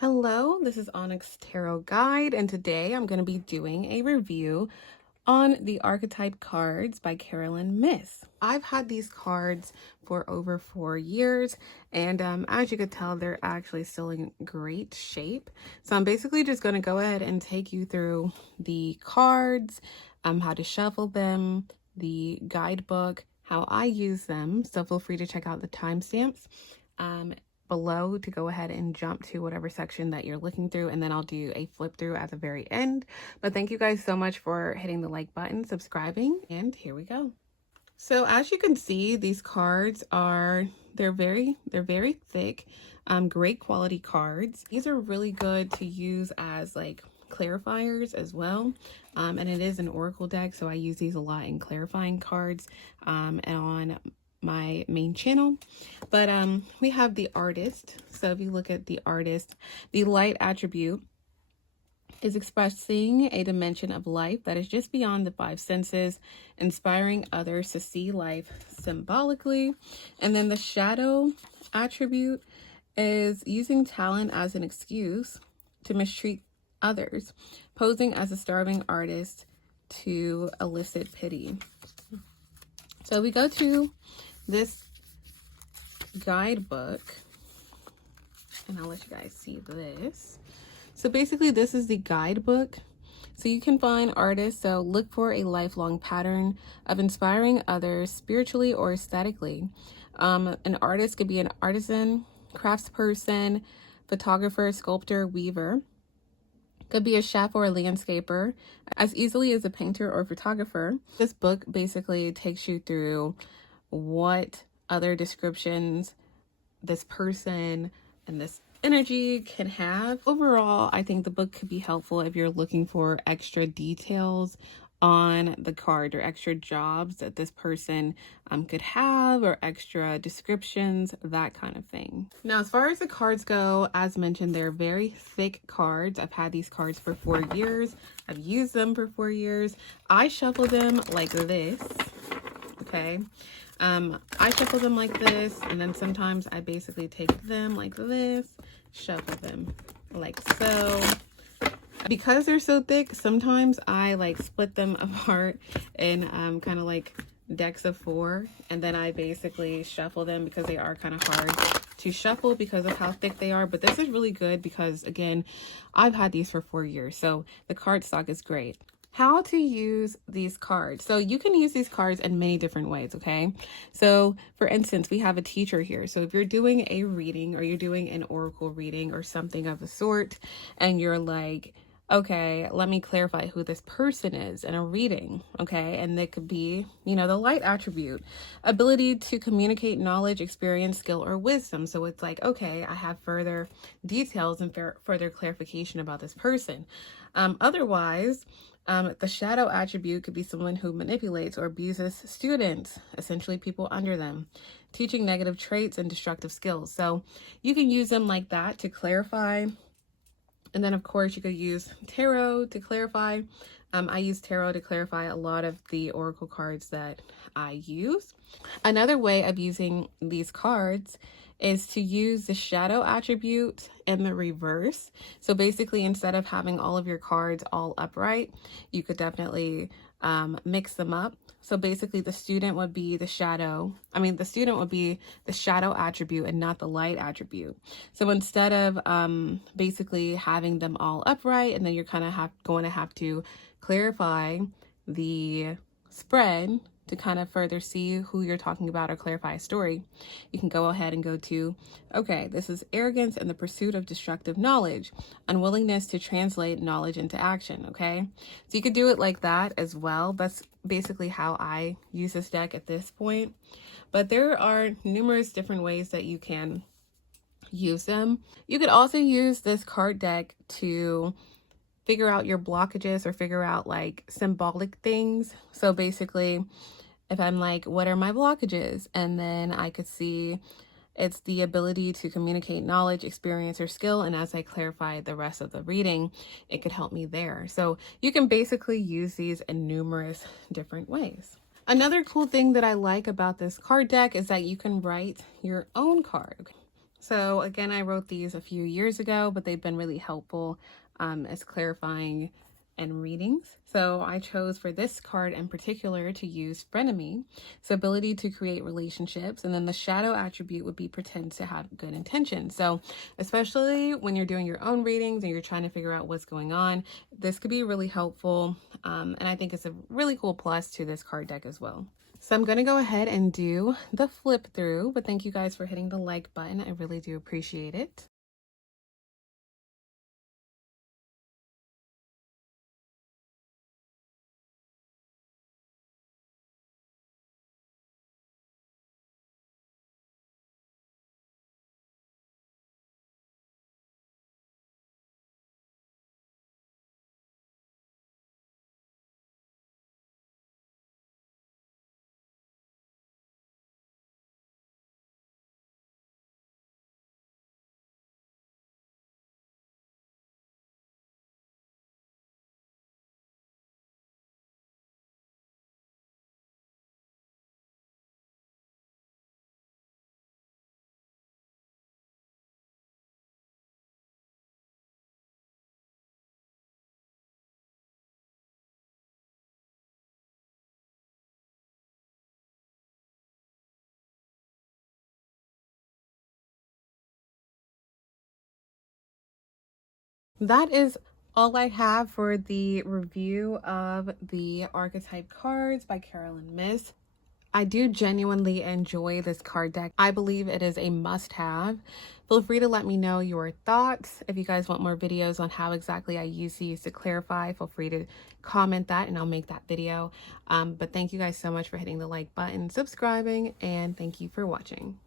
Hello, this is Onyx Tarot Guide, and today I'm going to be doing a review on the Archetype cards by Carolyn Myss. I've had these cards for over 4 years, and as you could tell, they're actually still in great shape. So I'm basically just going to go ahead and take you through the cards, how to shuffle them, the guidebook, how I use them. So feel free to check out the timestamps below to go ahead and jump to whatever section that you're looking through, and then I'll do a flip through at the very end. But thank you guys so much for hitting the like button, subscribing, and here we go. So as you can see, these cards are they're very thick, great quality cards. These are really good to use as like clarifiers as well, and it is an oracle deck, so I use these a lot in clarifying cards and on my main channel. But we have the artist. So if you look at the artist, the light attribute is expressing a dimension of life that is just beyond the 5 senses, inspiring others to see life symbolically. And then the shadow attribute is using talent as an excuse to mistreat others, posing as a starving artist to elicit pity. So we go to this guidebook, and I'll let you guys see this. So basically this is the guidebook. So you can find artists. So look for a lifelong pattern of inspiring others spiritually or aesthetically. An artist could be an artisan, craftsperson, photographer, sculptor, weaver. Could be a chef or a landscaper, as easily as a painter or photographer. This book basically takes you through what other descriptions this person and this energy can have. Overall, I think the book could be helpful if you're looking for extra details on the card or extra jobs that this person could have, or extra descriptions, that kind of thing. Now, as far as the cards go, as mentioned, they're very thick cards. I've had these cards for 4 years. I've used them for 4 years. I shuffle them like this, okay? I shuffle them like this, and then sometimes I basically take them like this, shuffle them like so. Because they're so thick, sometimes I like split them apart in kind of like decks of 4, and then I basically shuffle them because they are kind of hard to shuffle because of how thick they are. But this is really good because, again, I've had these for 4 years, so the card stock is great. How to use these cards. So you can use these cards in many different ways, okay? So for instance, we have a teacher here. So if you're doing a reading, or you're doing an oracle reading or something of the sort, and you're like, okay, let me clarify who this person is in a reading, okay? And it could be, you know, the light attribute, ability to communicate knowledge, experience, skill, or wisdom. So it's like, okay, I have further details and further clarification about this person. Otherwise, the shadow attribute could be someone who manipulates or abuses students, essentially people under them, teaching negative traits and destructive skills. So you can use them like that to clarify. And then, of course, you could use tarot to clarify. I use tarot to clarify a lot of the oracle cards that I use. Another way of using these cards is to use the shadow attribute in the reverse. So basically, instead of having all of your cards all upright, you could definitely mix them up. So basically the student would be the shadow. The student would be the shadow attribute and not the light attribute. So instead of basically having them all upright, and then you're kind of going to have to clarify the spread to kind of further see who you're talking about or clarify a story, you can go ahead and go to, okay, this is arrogance and the pursuit of destructive knowledge, unwillingness to translate knowledge into action, okay? So you could do it like that as well. That's basically how I use this deck at this point. But there are numerous different ways that you can use them. You could also use this card deck to figure out your blockages or figure out like symbolic things. So basically, if I'm like, what are my blockages? And then I could see it's the ability to communicate knowledge, experience, or skill. And as I clarify the rest of the reading, it could help me there. So you can basically use these in numerous different ways. Another cool thing that I like about this card deck is that you can write your own card. So again, I wrote these a few years ago, but they've been really helpful as clarifying and readings. So I chose for this card in particular to use frenemy, so ability to create relationships, and then the shadow attribute would be pretend to have good intentions. So especially when you're doing your own readings and you're trying to figure out what's going on, this could be really helpful, and I think it's a really cool plus to this card deck as well. So I'm going to go ahead and do the flip through, but thank you guys for hitting the like button. I really do appreciate it. That is all I have for the review of the Archetype cards by Carolyn Myss. I do genuinely enjoy this card deck. I believe it is a must-have. Feel free to let me know your thoughts. If you guys want more videos on how exactly I use these to clarify, feel free to comment that and I'll make that video. But thank you guys so much for hitting the like button, subscribing, and thank you for watching.